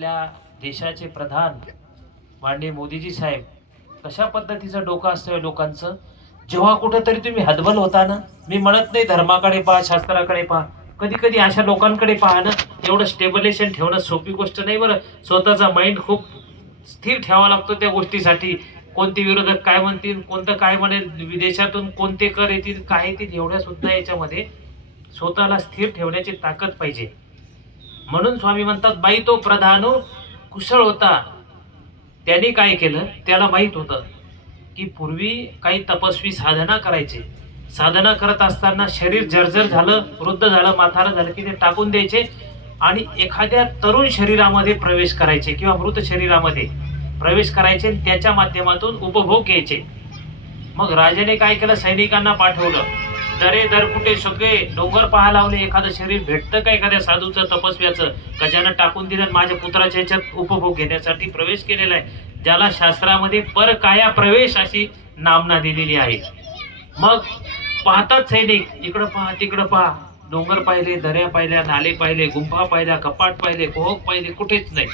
आपल्या देशाचे प्रधान माननीय मोदीजी साहेब कशा पद्धतीचं डोकं असतं लोकांचं? जेव्हा कुठंतरी तुम्ही हतबल होता ना मी म्हणत नाही धर्माकडे पहा शास्त्राकडे पहा. कधी कधी अशा लोकांकडे पहा ना एवढं स्टेबलेशन ठेवणं सोपी गोष्ट नाही बरं. स्वतःचा माइंड खूप स्थिर ठेवावा लागतो त्या गोष्टीसाठी. कोणते विरोधक काय म्हणतील कोणतं काय म्हणेल विदेशातून कोणते कर येतील काय येतील एवढ्या सुद्धा याच्यामध्ये स्वतःला स्थिर ठेवण्याची ताकद पाहिजे. म्हणून स्वामी म्हणतात बाई तो प्रधानो हो, कुशळ होता. त्याने काय केलं? त्याला माहीत होतं की पूर्वी काही तपस्वी साधना करायचे. साधना करत असताना शरीर जर्जर झालं वृद्ध झालं माथारं झालं की ते टाकून द्यायचे आणि एखाद्या तरुण शरीरामध्ये प्रवेश करायचे किंवा मृत शरीरामध्ये प्रवेश करायचे आणि त्याच्या माध्यमातून उपभोग घ्यायचे. मग राजाने काय केलं? सैनिकांना पाठवलं. दरे दर कुठे सगळे डोंगर पाहा लावले. एखादं शरीर भेटतं का एखाद्या साधूचं तपस्व्याचं? का ज्यानं टाकून दिलं माझ्या पुत्राच्या ह्याच्यात उपभोग घेण्यासाठी प्रवेश केलेला आहे. ज्याला शास्त्रामध्ये परकाया प्रवेश अशी नामना दिलेली आहे. मग पाहतात सैनिक इकडं पहा तिकडं पहा. डोंगर पाहिले दऱ्या पाहिल्या नाले पाहिले गुंफा पाहिल्या कपाट पाहिले कोहक पाहिले कुठेच नाही.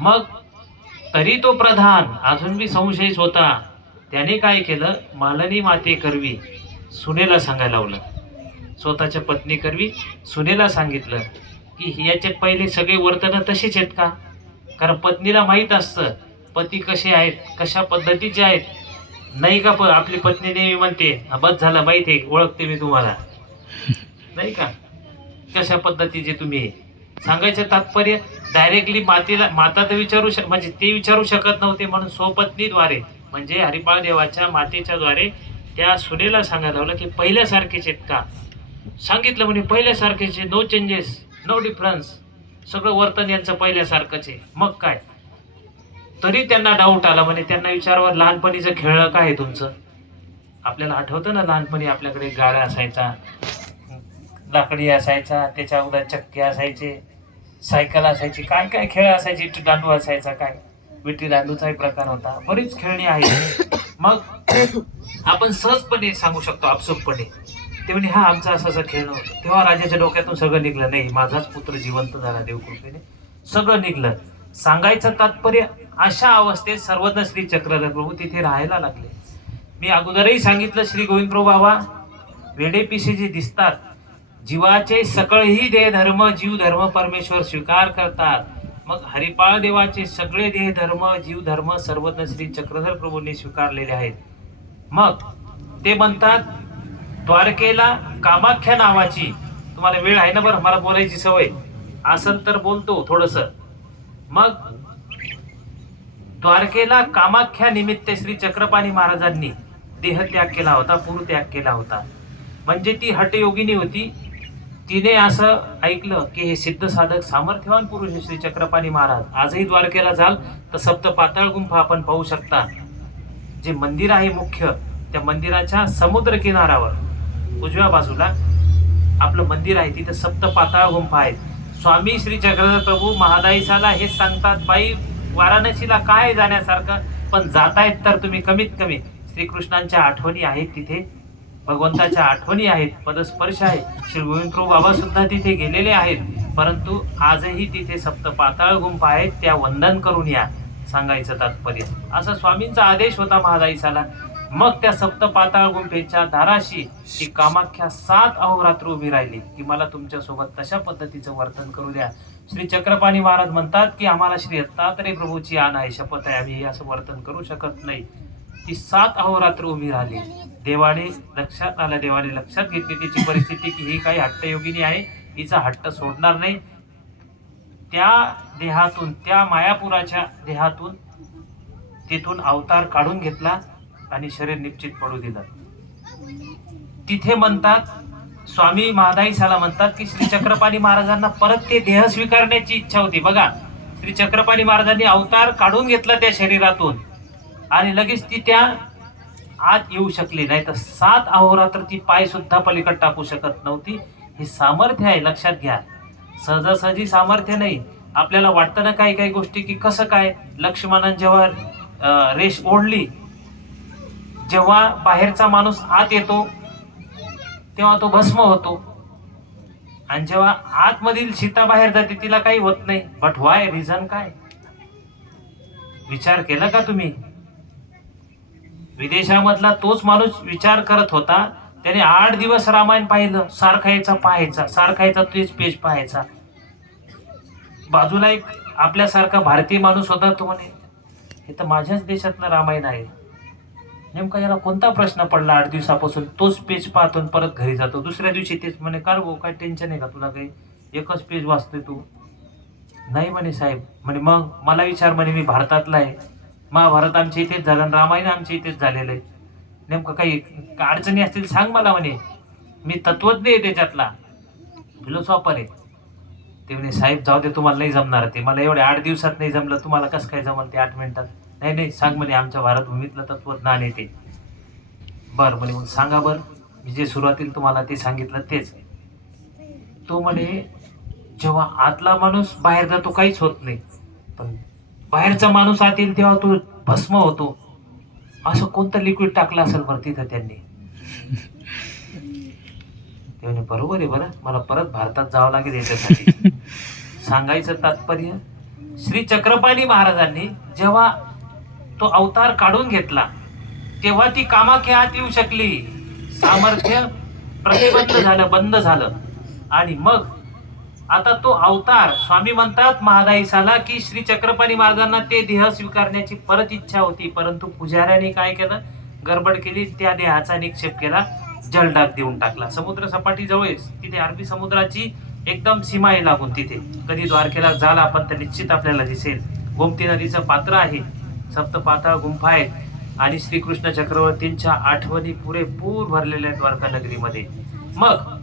मग तरी तो प्रधान अजून बी संशयच होता. त्याने काय केलं? मालनी माते करवी. सुनेला सांगायला लावलं. स्वतःच्या पत्नी करवी सुनेला सांगितलं की याचे पहिले सगळे वर्तन तसेच आहेत का? कारण पत्नीला माहीत असतं पती कसे आहेत कशा पद्धतीचे आहेत. नाही का प आपली पत्नी नेहमी म्हणते "हा, बस झालं माहिती आहे ओळखते मी तुम्हाला. नाही का? कशा पद्धतीचे तुम्ही. सांगायचं तात्पर्य डायरेक्टली मातेला माता तर विचारू शक म्हणजे ते विचारू शकत नव्हते म्हणून स्वपत्नीद्वारे म्हणजे हरिपाळ देवाच्या मातेच्या द्वारे त्या सुनेला सांगायला लावलं की पहिल्यासारखेच आहेत का सांगितलं म्हणे पहिल्यासारखेच आहे नो चेंजेस नो डिफरन्स सगळं वर्तन यांचं पहिल्यासारखंच आहे. मग काय? तरी त्यांना डाऊट आला म्हणे त्यांना विचारावं लहानपणीचं खेळणं काय आहे तुमचं? आपल्याला आठवतं ना लहानपणी आपल्याकडे गाळा असायचा लाकडी असायचा त्याच्या अगोदर चक्के असायचे सायकल असायची काय काय खेळ असायचे दांडू असायचा काय? विटी दांडूचाही प्रकार होता. बरीच खेळणी आहेत. मग आपण सहजपणे सांगू शकतो आपसुकपणे. ते म्हणे हा आमचा असं असं खेळणं होतं तेव्हा राजाच्या डोक्यातून सगळं निघलं. नाही माझाच पुत्र जिवंत झाला देवकृपेने. सगळं निघलं. सांगायचं तात्पर्य अशा अवस्थेत सर्वज्ञ श्री चक्रधर प्रभू तिथे राहायला लागले. मी अगोदरही सांगितलं श्री गोविंद प्रभू बाबा वेडेपिसे जे दिसतात. जीवाचे सकळही देह धर्म जीव धर्म परमेश्वर स्वीकार करतात. मग हरिपाळ देवाचे सगळे देह धर्म जीव धर्म सर्वज्ञ श्री चक्रधर प्रभूंनी स्वीकारलेले आहेत. मग ते म्हणतात द्वारकेला कामाख्या नावाची तुम्हाला वेळ आहे ना बरं? मला बोलायची सवय. असेल तर बोलतो थोडस. मग द्वारकेला कामाख्या निमित्त श्री चक्रपाणी महाराजांनी देहत्याग केला होता पूर्वत्याग केला होता. म्हणजे ती हटयोगिनी होती. तिने असं ऐकलं की हे सिद्ध साधक सामर्थ्यवान पुरुष श्री चक्रपाणी महाराज. आजही द्वारकेला जाल तर सप्त पाताळ गुंफा आपण पाहू शकता. जे मंदिर आहे मुख्य त्या मंदिराच्या समुद्र किनाऱ्यावर उजव्या बाजूला आपलं मंदिर आहे तिथे सप्त पाताळ गुंफा आहेत. स्वामी श्री जगन्नाथ प्रभू महादाईसाला हेच सांगतात बाई वाराणसीला काय जाण्यासारखं? पण जातायत तर तुम्ही कमीत कमी. श्रीकृष्णांच्या आठवणी आहेत तिथे भगवंताच्या आठवणी आहेत पदस्पर्श आहे. श्री गोविंदप्रभू बाबा सुद्धा तिथे गेलेले आहेत. परंतु आजही तिथे सप्त पाताळ गुंफा आहेत त्या वंदन करून या. सांगायचं तात्पर्य. असा स्वामींचा आदेश होता महादाईसाला मग त्या सप्त पाताळ गुंफेच्या दाराशी ती कामाख्या सात अहोरात्र उभी राहिली. की मला तुमच्यासोबत तशा पद्धतीचं वर्तन करू द्या. श्री चक्रपाणी महाराज म्हणतात की आम्हाला श्री दत्तात्रय प्रभूची आण आहे शपथ आहे. आम्ही हे असं वर्तन करू शकत नाही. ती सात अहोरात्र उभी राहिली. देवाने लक्षात आलं देवाने लक्षात घेतली तिची परिस्थिती की ही काही हट्टयोगिनी आहे. हिचा हट्ट सोडणार नाही. त्या देहातून त्या मायापुराच्या देहातून तिथून अवतार काढून घेतला आणि शरीर निश्चित पडू दिलं. तिथे म्हणतात स्वामी महादाई साला म्हणतात की श्री चक्रपाणी महाराजांना परत ते देह स्वीकारण्याची इच्छा होती. बघा श्री चक्रपाणी महाराजांनी अवतार काढून घेतला त्या शरीरातून आणि लगेच ती त्या आत येऊ शकली नाही तर सात अहोरात्र ती पाय सुद्धा पलीकड टाकू शकत नव्हती. हे सामर्थ्य आहे लक्षात घ्या. सहजासहजी सामर्थ्य नाही. आपल्याला वाटतं ना काही काही गोष्टी की कसं काय? लक्ष्मणान जेव्हा रेष ओढली जेव्हा बाहेरचा माणूस आत येतो तेव्हा तो भस्म होतो. आणि जेव्हा आतमधील सीता बाहेर जाते तिला काही होत नाही. बट वाय रिझन काय? विचार केला का तुम्ही? विदेशामधला तोच माणूस विचार करत होता त्याने आठ दिवस रामायण पाहिलं सारखायचा पाहायचा सारखायचा तेच पेज पाहायचा. बाजूला एक आपल्यासारखा भारतीय माणूस होता तो म्हणे हे तर माझ्याच देशातलं रामायण आहे. नेमका याला कोणता प्रश्न पडला आठ दिवसापासून? तोच पेज पाहतो परत घरी जातो. दुसऱ्या दिवशी तेच म्हणे का गो काय टेन्शन आहे का तुला काही? एकच पेज वाचतोय तू. नाही म्हणे साहेब. म्हणे मग मला विचार म्हणे मी भारतातला आहे. महाभारत आमच्या इथेच झालं आणि रामायण आमच्या इथेच झालेलं आहे. नेमकं काही अडचणी असतील सांग मला म्हणे. मी तत्वज्ञ आहे त्याच्यातला. फिलॉसॉफर आहे. ते म्हणे साहेब जाऊ दे तुम्हाला नाही जमणार ते. मला एवढ्या आठ दिवसात नाही जमलं. तुम्हाला कसं काय जमलं ते आठ मिनिटात? नाही नाही सांग म्हणे आमच्या भारतभूमीतलं तत्वज्ञान आहे ते. बरं म्हणे मग सांगा बरं. मी जे सुरुवातीला तुम्हाला ते सांगितलं तेच. तो म्हणे जेव्हा आतला माणूस बाहेर जातो काहीच होत नाही. पण बाहेरचा माणूस आत येईल तेव्हा तो भस्म होतो. असं कोणतं लिक्विड टाकलं असेल बरं तिथं त्यांनी? ते बरोबर आहे बरं. मला परत भारतात जावं लागेल याच्यासाठी. सांगायचं तात्पर्य श्री चक्रपाणी महाराजांनी जेव्हा तो अवतार काढून घेतला तेव्हा ती कामाख्या आत येऊ शकली. सामर्थ्य प्रतिबंध झालं बंद झालं. आणि मग आता तो अवतार स्वामी म्हणतात महादाईसाला की श्री चक्रपाणी महाराजांना ते देह स्वीकारण्याची परत इच्छा होती परंतु पुजाऱ्याने काय केलं? गडबड केली त्या देहाचा निक्षेप केला जलडाग देऊन टाकला. समुद्र सपाटी जवळच तिथे अरबी समुद्राची एकदम सीमा आहे लागून तिथे. कधी द्वारकेला झाला आपण तर निश्चित आपल्याला दिसेल. गोमती नदीचं पात्र आहे सप्तपाताळ गुंफा आहेत आणि श्रीकृष्ण चक्रवर्तींच्या आठवणी पुरेपूर भरलेल्या आहेत द्वारका नगरीमध्ये. मग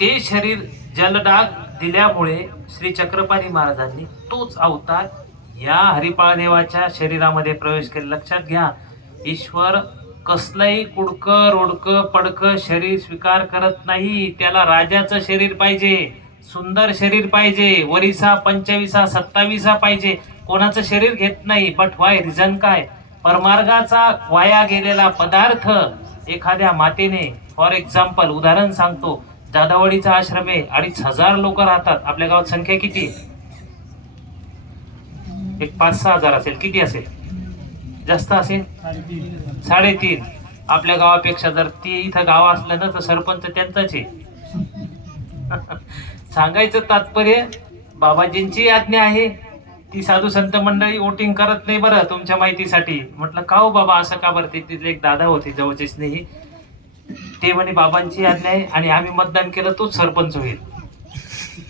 ते शरीर जलडाग दिल्यामुळे श्री चक्रपाणी महाराजांनी तोच अवतार या हरिपाळदेवाच्या शरीरामध्ये प्रवेश केला. लक्षात घ्या ईश्वर कसलंही कुडकं रोडकं पडकं शरीर स्वीकार करत नाही. त्याला राजाचं शरीर पाहिजे सुंदर शरीर पाहिजे वरिसा पंचवीसा सत्तावीसा पाहिजे. कोणाचं शरीर घेत नाही बट वाय रिझन काय? परमार्गाचा वाया गेलेला पदार्थ एखाद्या मातेने फॉर एक्झाम्पल उदाहरण सांगतो. जाधववाडीचा आश्रम आहे. अडीच हजार लोक राहतात. आपल्या गावात संख्या किती एक पाच सहा हजार असेल. किती असेल? जास्त असेल? साडेतीन. आपल्या गावापेक्षा जर ते इथं गाव असलं ना तर सरपंच त्यांचाच आहे. सांगायचं तात्पर्य बाबाजींची आज्ञा आहे. ती साधू संत मंडळी वोटिंग करत नाही बरं तुमच्या माहितीसाठी. म्हटलं का हो बाबा असं का बरं? ते तिथले एक दादा होते जवळचे स्नेही. ते म्हणे बाबांची आज्ञा आहे आणि आम्ही मतदान केलं तोच सरपंच होईल.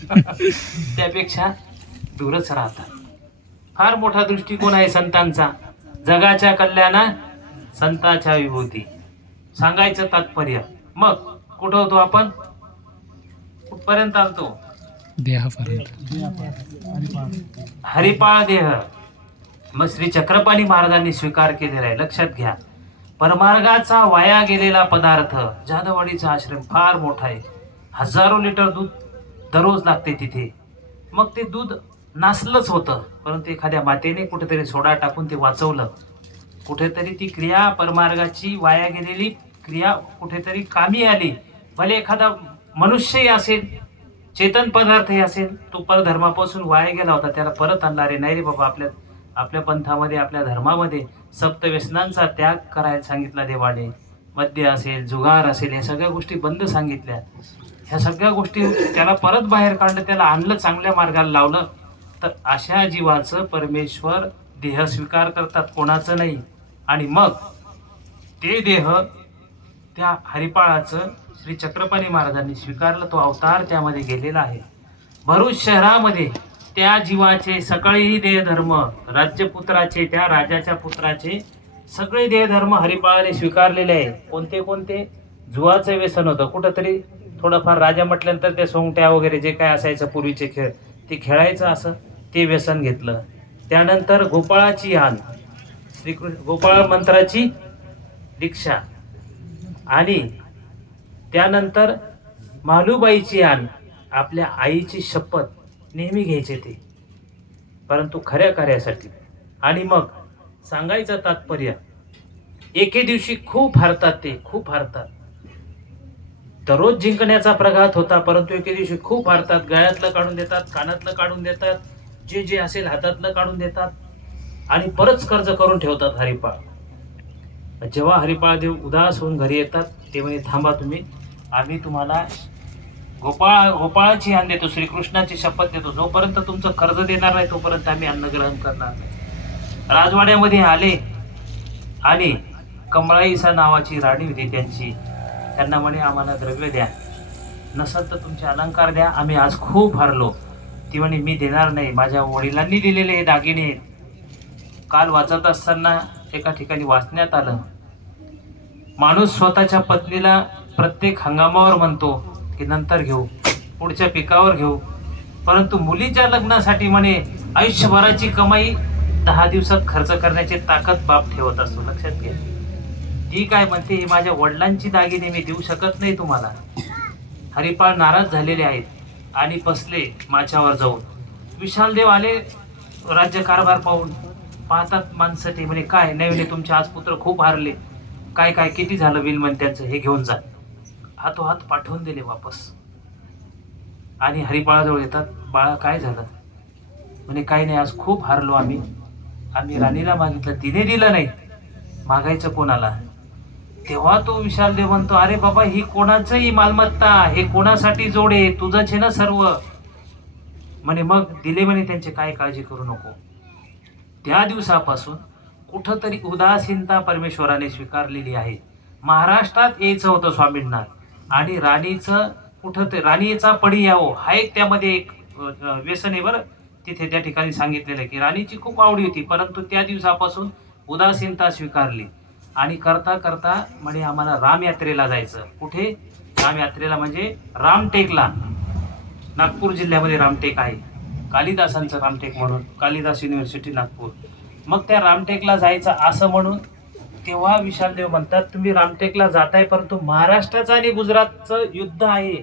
त्यापेक्षा दूरच राहतात. फार मोठा दृष्टिकोन आहे संतांचा. जगाच्या कल्याणा संतांच्या विभूती. सांगायचं तात्पर्य. मग कुठं होतो आपण? कुठपर्यंत आलतो? देहापर्यंत. हरिपाळ देह. मग श्री चक्रपाणी महाराजांनी स्वीकार केलेला आहे. लक्षात घ्या. परमार्गाचा वाया गेलेला पदार्थ जाधववाडीचा आश्रम फार मोठा आहे. हजारो लिटर दूध दररोज लागते तिथे. मग ते दूध नासलंच होतं परंतु एखाद्या मातेने कुठेतरी सोडा टाकून ते वाचवलं. कुठेतरी ती क्रिया परमार्गाची वाया गेलेली क्रिया कुठेतरी कामी आली. भले एखादा मनुष्यही असेल चेतन पदार्थही असेल तो परधर्मापासून वाया गेला होता त्याला परत आणणारे नाही रे बाबा आपल्या आपल्या पंथामध्ये आपल्या धर्मामध्ये सप्तव्यसनांचा त्याग करायला सांगितला देवाने. मद्य असेल जुगार असेल या सगळ्या गोष्टी बंद सांगितल्या. ह्या सगळ्या गोष्टी त्याला परत बाहेर काढलं त्याला आणलं चांगल्या मार्गाला लावलं तर अशा जीवाचं परमेश्वर देह स्वीकार करतात कोणाचं नाही. आणि मग ते देह त्या हरिपाळाचं श्री चक्रपाणी महाराजांनी स्वीकारलं तो अवतार त्यामध्ये गेलेला आहे. भरूच शहरामध्ये त्या जीवाचे सकाळीही देहधर्म राज्यपुत्राचे त्या राजाच्या पुत्राचे सगळे देहधर्म हरिपाळाने स्वीकारलेले आहे. कोणते कोणते? जुवाचं व्यसन होतं. कुठंतरी थोडंफार राजा म्हटल्यानंतर त्या सोंगट्या वगैरे जे काय असायचं पूर्वीचे खेळ ते खेळायचं असं ते व्यसन घेतलं. त्यानंतर गोपाळाची यान श्रीकृष्ण गोपाळ मंत्राची दीक्षा. आणि त्यानंतर मालूबाईची आण आपल्या आईची शपथ. नेहमी घ्यायचे ते. परंतु खऱ्या कार्यासाठी. आणि मग सांगायचं तात्पर्य एके दिवशी खूप हारतात ते खूप हारतात. दररोज जिंकण्याचा प्रघात होता परंतु एके दिवशी खूप हारतात. गळ्यातलं काढून देतात कानातलं काढून देतात जे जे असेल हातातलं काढून देतात. आणि परत कर्ज करून ठेवतात हरिपाळ. जेव्हा हरिपाळ देव उदास होऊन घरी येतात ते म्हणे थांबा तुम्ही आम्ही तुम्हाला गोपाळ गोपाळाची हान देतो श्रीकृष्णाची शपथ देतो. जोपर्यंत तुमचं कर्ज देणार नाही तोपर्यंत आम्ही अन्न ग्रहण करणार नाही. राजवाड्यामध्ये आले आणि कमळाईसा नावाची राणी होती त्यांची. त्यांना म्हणे आम्हाला द्रव्य द्या. नसल तर तुमचे अलंकार द्या. आम्ही आज खूप हरलो. ती म्हणे मी देणार नाही. माझ्या वडिलांनी दिलेले हे दागिने आहेत. काल वाचत असताना एका ठिकाणी वाचण्यात आलं. माणूस स्वतःच्या पत्नीला प्रत्येक हंगामावर म्हणतो की नंतर घेऊ पुढच्या पिकावर घेऊ. परंतु मुलीच्या लग्नासाठी म्हणे आयुष्यभराची कमाई दहा दिवसात खर्च करण्याची ताकद बाप ठेवत असतो. लक्षात घ्या. ती काय म्हणते हे माझ्या वडिलांची दागिने मी देऊ शकत नाही तुम्हाला. हरिपाळ नाराज झालेले आहेत आणि बसले माझ्यावर जाऊन. विशालदेव आले राज्यकारभार पाहून. पाहतात माणसं ते म्हणे काय नाही म्हणे तुमचे आज पुत्र खूप हारले. काय काय किती झालं बिल म्हणत्याचं हे घेऊन जा. हातोहात पाठवून दिले वापस. आणि हरिपाळाजवळ येतात बाळा काय झालं? म्हणे काही नाही आज खूप हारलो आम्ही. आम्ही राणीला मागितलं तिने दिलं नाही. मागायचं कोणाला? तेव्हा तो विशाल देव म्हणतो अरे बाबा ही कोणाचंही मालमत्ता हे कोणासाठी जोडे तुझंच आहे ना सर्व. म्हणे मग दिले म्हणे त्यांचे काय काळजी करू नको. त्या दिवसापासून कुठंतरी उदासीनता परमेश्वराने स्वीकारलेली आहे. महाराष्ट्रात यायचं होतं स्वामींना. आणि राणीचं कुठं ते राणीचा पडी यावं हा एक त्यामध्ये एक व्यसन आहे बरं. तिथे त्या ठिकाणी सांगितलेलं आहे की राणीची खूप आवडी होती परंतु त्या दिवसापासून उदासीनता स्वीकारली. आणि करता करता म्हणे आम्हाला रामयात्रेला जायचं. कुठे? रामयात्रेला म्हणजे रामटेकला. नागपूर जिल्ह्यामध्ये रामटेक आहे. कालिदासांचं रामटेक म्हणून कालिदास युनिव्हर्सिटी नागपूर. मग त्या रामटेकला जायचं असं म्हणून तेव्हा विशालदेव म्हणतात तुम्ही रामटेकला जाताय परंतु महाराष्ट्राचं आणि गुजरातचं युद्ध आहे.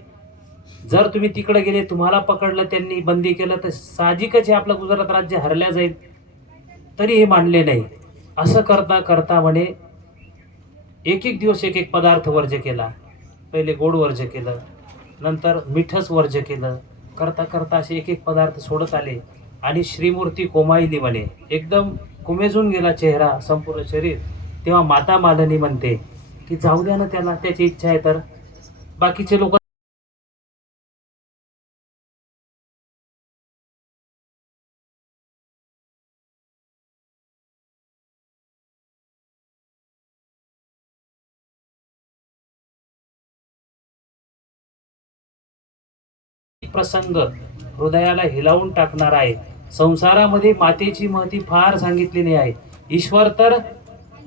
जर तुम्ही तिकडे गेले तुम्हाला पकडलं त्यांनी बंदी केलं तर साहजिकच हे आपलं गुजरात राज्य हरल्या जाईल. तरी हे मानले नाही. असं करता करता म्हणे एक एक दिवस एक एक पदार्थ वर्ज केला. पहिले गोड वर्ज केलं नंतर मिठच वर्ज केलं. करता करता असे एक एक पदार्थ सोडत आले आणि श्रीमूर्ती कोमाईली म्हणे एकदम कुमेजून गेला चेहरा संपूर्ण शरीर. तेव्हा माता मालनी म्हणते की जाऊ द्या ना त्याला त्याची इच्छा आहे तर. बाकीचे लोक प्रसंग हृदयाला हिलावून टाकणार आहे संसारामध्ये मातेची महती फार सांगितलेली आहे. ईश्वर तर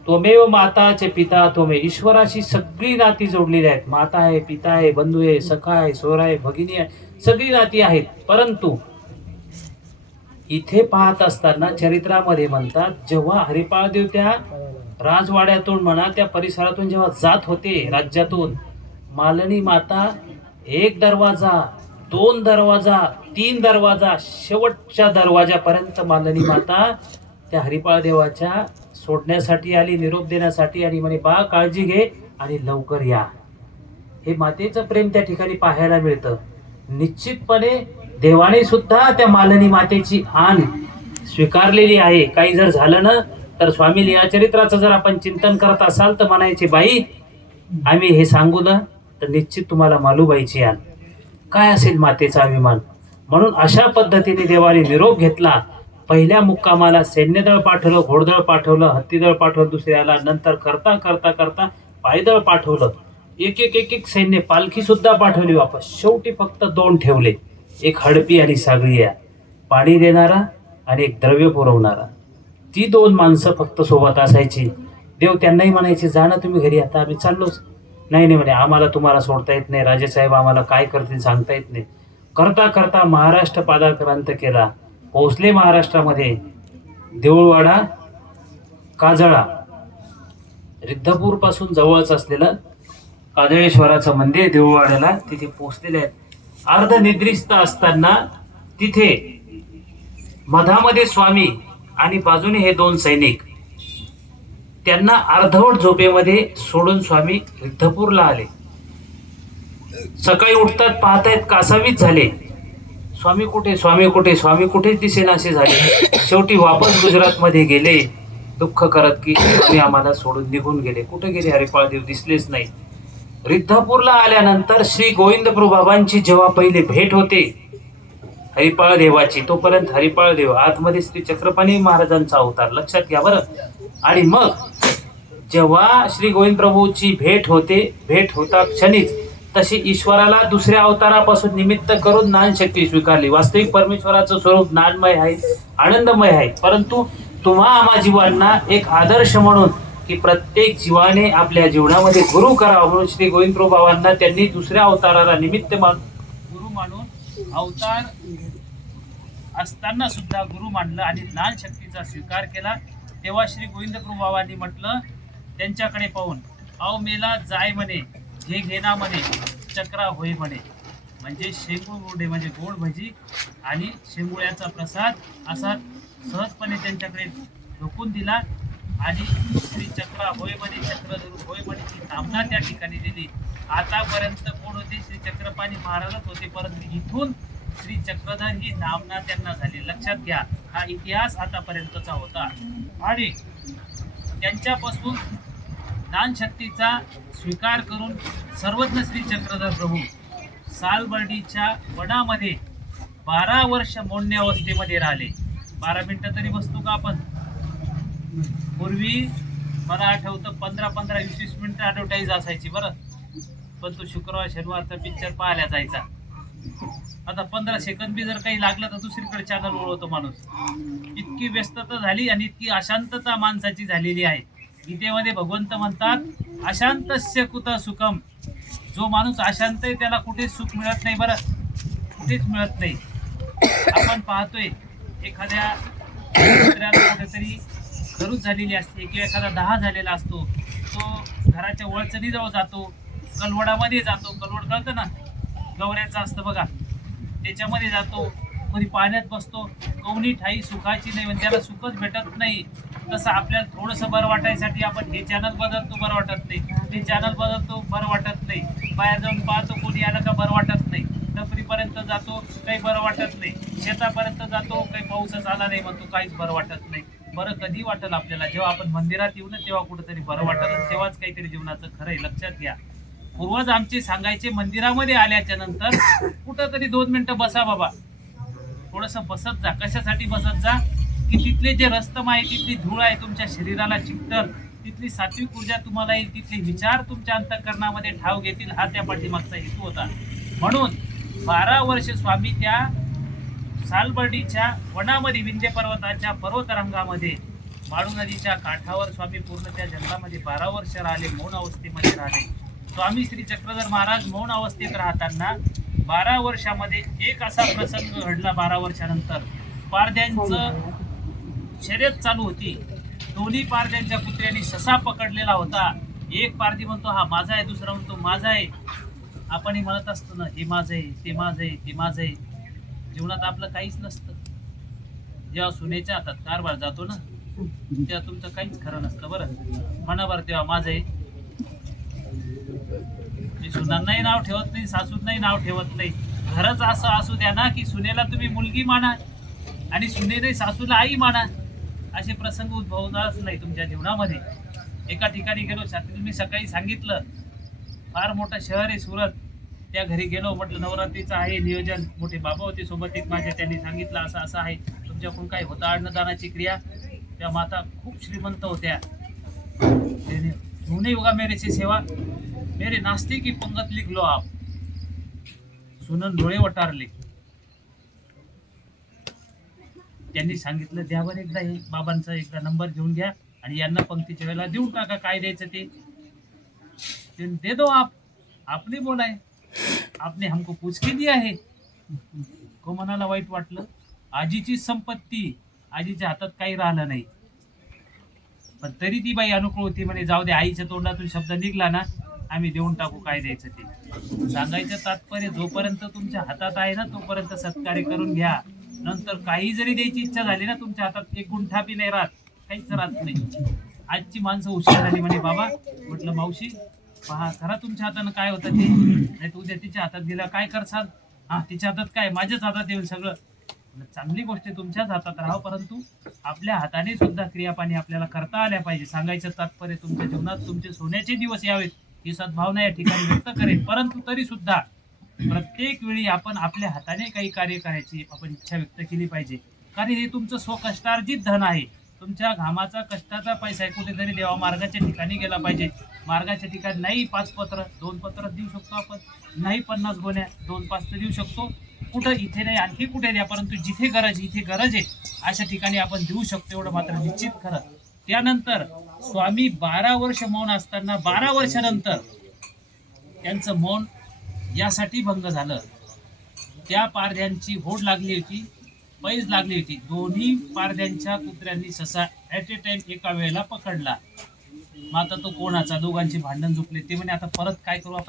त्वमेव माताचे पिता त्वमे ईश्वराशी सगळी नाती जोडलेली आहेत. माता आहे पिता आहे बंधू आहे सखा आहे सोरा आहे भगिनी आहे सगळी नाती आहेत. परंतु इथे पाहत असताना चरित्रामध्ये म्हणतात जेव्हा हरिपाळदेव त्या राजवाड्यातून म्हणा त्या परिसरातून जेव्हा जात होते राज्यातून मालनी माता एक दरवाजा दोन दरवाजा तीन दरवाजा शेवटच्या दरवाजापर्यंत मालनी माता त्या हरिपाळदेवाच्या सोडण्यासाठी आली निरोप देण्यासाठी आणि म्हणे बा काळजी घे आणि लवकर या. हे मातेचं प्रेम त्या ठिकाणी पाहायला मिळतं. निश्चितपणे देवाने सुद्धा त्या मालनी मातेची आण स्वीकारलेली आहे. काही जर झालं ना तर स्वामी या चरित्राचं जर आपण चिंतन करत असाल तर म्हणायचे बाई आम्ही हे सांगू ना तर निश्चित तुम्हाला मालूबाईची आण काय असेल मातेचा अभिमान? म्हणून अशा पद्धतीने देवाने निरोप घेतला पहिल्या मुक्कामाला सैन्यदळ पाठवलं घोडदळ पाठवलं हत्तीदळ पाठवलं दुसऱ्याला नंतर करता करता करता पायदळ पाठवलं. एक एक एक एक सैन्य पालखी सुद्धा पाठवली वापस. शेवटी फक्त दोन ठेवले. एक हडपी आणि सागरिया. पाणी देणारा आणि एक द्रव्य पुरवणारा. ती दोन माणसं फक्त सोबत असायची. देव त्यांनाही म्हणायचे जा ना तुम्ही घरी आता आम्ही चाललोच. नाही नाही म्हणे आम्हाला तुम्हाला सोडता येत नाही. राजेसाहेब आम्हाला काय करतील सांगता येत नाही. करता करता महाराष्ट्र पादाक्रांत केला. पोहोचले महाराष्ट्रामध्ये देऊळवाडा काजळा रिद्धपूरपासून जवळच असलेलं काजळेश्वराचं मंदिर देऊळवाड्याला तिथे पोहोचलेले आहेत अर्धनिद्रिस्त असताना तिथे मधामध्ये स्वामी आणि बाजूने हे दोन सैनिक त्यांना अर्धवट झोपेमध्ये सोडून स्वामी रिद्धपूरला आले. सकाळी उठतात पाहतायत कासावीच झाले. स्वामी कुठे स्वामी कुठे स्वामी कुठेच दिसेना असे झाले? शेवटी वापस गुजरातमध्ये गेले. दुःख करत की तुम्ही आम्हाला सोडून निघून गेले. कुठे गेले? हरिपाळ देव दिसलेच नाही. रिद्धापूरला आल्यानंतर श्री गोविंद बाबांची जेव्हा पहिले भेट होते हरिपाळ देवाची तोपर्यंत हरिपाळ देव आतमध्ये श्री चक्रपाणी महाराजांचा अवतार. लक्षात घ्या बरं. आणि मग जेव्हा श्री गोविंद प्रभूची भेट होते भेट होता क्षणीच तशी ईश्वराला दुसऱ्या अवतारापासून निमित्त करून ज्ञानशक्ती स्वीकारली. वास्तविक परमेश्वराचं स्वरूप ज्ञानमय आहे आनंदमय आहे. परंतु तुम्हा आम्हा जीवांना एक आदर्श म्हणून की प्रत्येक जीवाने आपल्या जीवनामध्ये गुरु करावा म्हणून श्री गोविंद बाबांना त्यांनी दुसऱ्या अवताराला निमित्त मान गुरु मानून अवतार असताना सुद्धा गुरु मानलं आणि ज्ञान शक्तीचा स्वीकार केला. तेव्हा श्री गोविंदप्रभू बाबांनी म्हटलं त्यांच्याकडे पाहून अव मेला जाय म्हणे घे घेना म्हणे चक्रा होय म्हणे म्हणजे शेंगूळ गोडे म्हणजे गोड भजी आणि शेंगुळ्याचा प्रसाद असा सहजपणे त्यांच्याकडे ढोकून दिला आणि श्री चक्रा होय म्हणे चक्रधरू होय म्हणे ही नामना त्या ठिकाणी दिली. आतापर्यंत कोण होते? श्री चक्रपाणी महाराजच होते. परंतु इथून श्री चक्रधर ही नामना त्यांना झाली. लक्षात घ्या हा इतिहास आतापर्यंतचा होता. आणि त्यांच्यापासून दानशक्तीचा स्वीकार करून सर्वज्ञ श्री चक्रधर प्रभू सालबर्डीच्या वनामध्ये बारा वर्ष मोडण्या अवस्थेमध्ये राहिले. बारा मिनटं तरी बसतो का आपण? पूर्वी मला आठवतं पंधरा पंधरा वीस वीस मिनिटं ॲडव्हर्टाईज असायची बरं. पण तो शुक्रवार शनिवारचा पिक्चर पाहायला जायचा. आता पंधरा सेकंद बी जर काही लागलं तर दुसरीकडे चॅनल ओळवतो माणूस. इतकी व्यस्तता झाली आणि इतकी अशांतता माणसाची झालेली आहे. गीतेमध्ये भगवंत म्हणतात अशांतस्य कुत सुखम. जो माणूस अशांत आहे त्याला कुठेच सुख मिळत नाही बरं. कुठेच मिळत नाही. आपण पाहतोय एखाद्या कुठेतरी खरूच झालेली असते किंवा एखादा दहा झालेला असतो तो घराच्या वळचणीजवळ जातो कलवडामध्ये जातो. कलवड कळतं ना? गवऱ्याचं असतं बघा. त्याच्यामध्ये जातो. कधी पाण्यात बसतो कवनी ठाई सुखाची नाही म्हणजे त्याला सुखच भेटत नाही. तसं आपल्याला थोडंसं बरं वाटायसाठी आपण हे चॅनल बदलतो बरं वाटत नाही. ते चॅनल बदलतो बरं वाटत नाही. बाहेर जाऊन पाहतो कोणी आलं का बरं वाटत नाही. टपरीपर्यंत जातो काही बरं वाटत नाही. शेतापर्यंत जातो काही पाऊसच आला नाही म्हणतो काहीच बरं वाटत नाही. बरं कधी वाटेल आपल्याला? जेव्हा आपण मंदिरात येऊ ना तेव्हा कुठंतरी बरं वाटेल. तेव्हाच काहीतरी जीवनाचं खरं आहे. लक्षात घ्या. पूर्वज आमचे सांगायचे मंदिरामध्ये आल्याच्यानंतर कुठंतरी दोन मिनिटं बसा बाबा. थोडस बसत जा. कशासाठी बसत जा? की तिथले जे रस्तम आहे तिथली धूळ आहे तुमच्या शरीराला चिकटल तिथली सात्विक ऊर्जा तुम्हाला येईल तिथले विचार तुमच्या अंतकरणामध्ये ठाव घेतील हा त्या पाठीमागचा हेतू होता. म्हणून बारा वर्ष स्वामी त्या सालबर्डीच्या वनामध्ये विंध्य पर्वताच्या पर्वतरंगामध्ये माळू नदीच्या काठावर स्वामी पूर्ण त्या जंगलामध्ये बारा वर्ष राहिले मौन अवस्थेमध्ये राहिले. स्वामी श्री चक्रधर महाराज मौन अवस्थेत राहताना बारा वर्षामध्ये एक असा प्रसंग घडला बारा वर्षानंतर. पारद्यांचं शर्यत चालू होती. दोन्ही पारद्यांच्या कुत्र्यांनी ससा पकडलेला होता. एक पारधी म्हणतो हा माझा आहे. दुसरा म्हणतो माझा आहे. आपणही म्हणत असतो ना हे माझं आहे ते माझं आहे ते माझं आहे. जीवनात आपलं काहीच नसतं. जेव्हा सुनेच्या हातात कारभार जातो ना तेव्हा तुमचं काहीच खरं नसतं बरं. म्हणा बरं तेव्हा माझं आहे. सुनांनाही नाव ठेवत नाही सासूंनाही नाव ठेवत नाही. घरच असं असू द्या ना की सुनेला तुम्ही मुलगी माना आणि सुनेने सासूला आई माना. असे प्रसंग उद्भवणारच नाही तुमच्या जीवनामध्ये. एका ठिकाणी गेलो सात्री मी सकाळी सांगितलं फार मोठं शहर आहे सुरत. त्या घरी गेलो म्हटलं नवरात्रीचं आहे नियोजन. मोठे बाबा होते सोबत एक माझ्या त्यांनी सांगितलं असं असं आहे. तुमच्याकडून काही होतं अन्नदानाची क्रिया? त्या माता खूप श्रीमंत होत्या. त्याने उन्हें होगा मेरे से सेवा मेरे नास्ते की पंगत लिख लो आप। सुनन डोळे वटारले। त्यांनी सांगितलं द्या एकदा हे बाबांचा एकदा नंबर घेऊन घ्या आणि यांना पंक्तीच्या वेळेला देऊ टाका काय द्यायचं ते. दे दो आप आपने बोलाय आपने हमको पूछ के दिया है. को मनाला वाईट वाटलं. आजीची संपत्ती आजीच्या हातात काही राहिलं नाही. पण तरी ती बाई अनुकूल होती म्हणे जाऊ दे आईच्या तोंडातून शब्द निघला ना आम्ही देऊन टाकू काय द्यायचं ते. सांगायचं तात्पर्य जोपर्यंत तुमच्या हातात आहे ना तोपर्यंत सत्कार्य करून घ्या. नंतर काही जरी द्यायची इच्छा झाली ना तुमच्या हातात एक गुंठा बी नाही राहत. काहीच राहत नाही. आजची माणसं हुशार झाली म्हणे बाबा म्हटलं मावशी पहा खरा तुमच्या हातानं काय होतं ते? नाही तर उद्या तिच्या हातात दिला काय करसाल? हा तिच्या हातात काय? माझ्याच हातात येईल सगळं. चांगली गोष्ट आहे तुमच्याच हातात राहा परंतु आपल्या हाताने सुद्धा क्रियापाणी आपल्याला करता आल्या पाहिजे. सांगायचं तात्पर्य तुमच्या जीवनात तुमचे सोन्याचे दिवस यावेत. ही सद्भावना या ठिकाणी व्यक्त करेन. परंतु तरी सुद्धा प्रत्येक वेळी आपण आपल्या हाताने काही कार्य करायची आपण इच्छा व्यक्त केली पाहिजे. कारण हे तुमचं स्वकष्टार्जित धन आहे. तुमच्या घामाचा कष्टाचा पैसा आहे. कुठेतरी देवा मार्गाच्या ठिकाणी गेला पाहिजे. मार्गाच्या ठिकाणी नाही पाच पत्र दोन पत्र देऊ शकतो आपण. नाही पन्नास गोण्या दोन पाच तर देऊ शकतो. कुठं इथे नाही आणखी कुठे द्या परंतु जिथे गरज इथे गरज आहे अशा ठिकाणी आपण देऊ शकतो एवढं मात्र निश्चित खरं. त्यानंतर स्वामी बारा वर्ष मौन असताना बारा वर्षानंतर त्यांचं मौन यासाठी भंग झालं. त्या पारध्यांची होड लागली होती पैज लागली होती. दोन्ही पारध्यांच्या कुत्र्यांनी ससा ॲट ए टाइम एका वेळेला पकडला. मग आता तो कोणाचा? दोघांची भांडण झुकले ते म्हणे आता परत काय करू आपण?